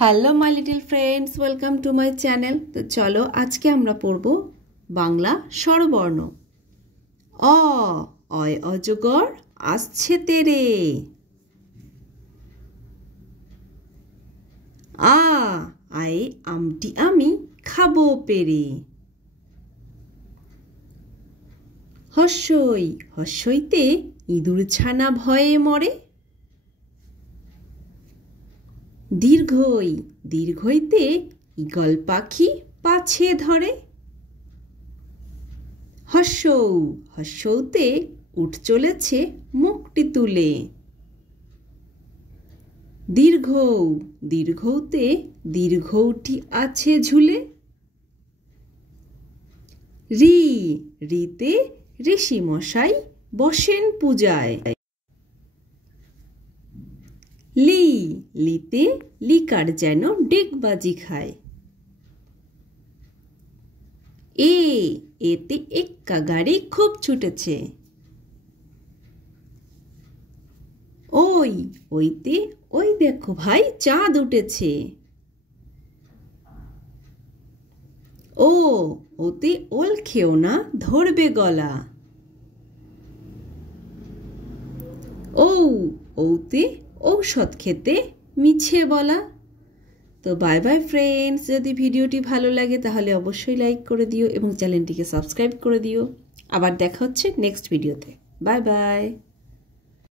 Hello my little friends, welcome to my channel. তো চলো আজকে আমরা পড়ব বাংলা স্বরবর্ণ। অ, অয় অজগর আসছে তেরে। আ, আয়ে আমটি আমি খাবো পেরে। হস্যই, হস্যইতে ইঁদুর ছানা ভয়ে মরে। দীর্ঘই, দীর্ঘইতে ঈগল পাখি পাছে ধরে। হস্যৌ, হস্যৌতে উঠ চলেছে মুখটি তুলে। দীর্ঘৌ, দীর্ঘৌতে দীর্ঘৌটি আছে ঝুলে। রি, রিতে ঋষি মশাই বসেন পূজায়। লি, লিতে লিকার যেন ডেকবাজি খায়। এ, এতে এক্কা গাড়ি খুব ছুটেছে। ওই, ওইতে ওই দেখো ভাই চাঁদ উঠেছে। ও, ওতে ওল খেও না ধরবে গলা। ও, ওতে ঔষধ খেতে মিছে বলা। তো বাই বাই ফ্রেন্ডস, যদি ভিডিওটি ভালো লাগে তাহলে অবশ্যই লাইক করে দিও এবং চ্যানেলটিকে সাবস্ক্রাইব করে দিও। আবার দেখা হচ্ছে নেক্সট ভিডিওতে। Bye bye.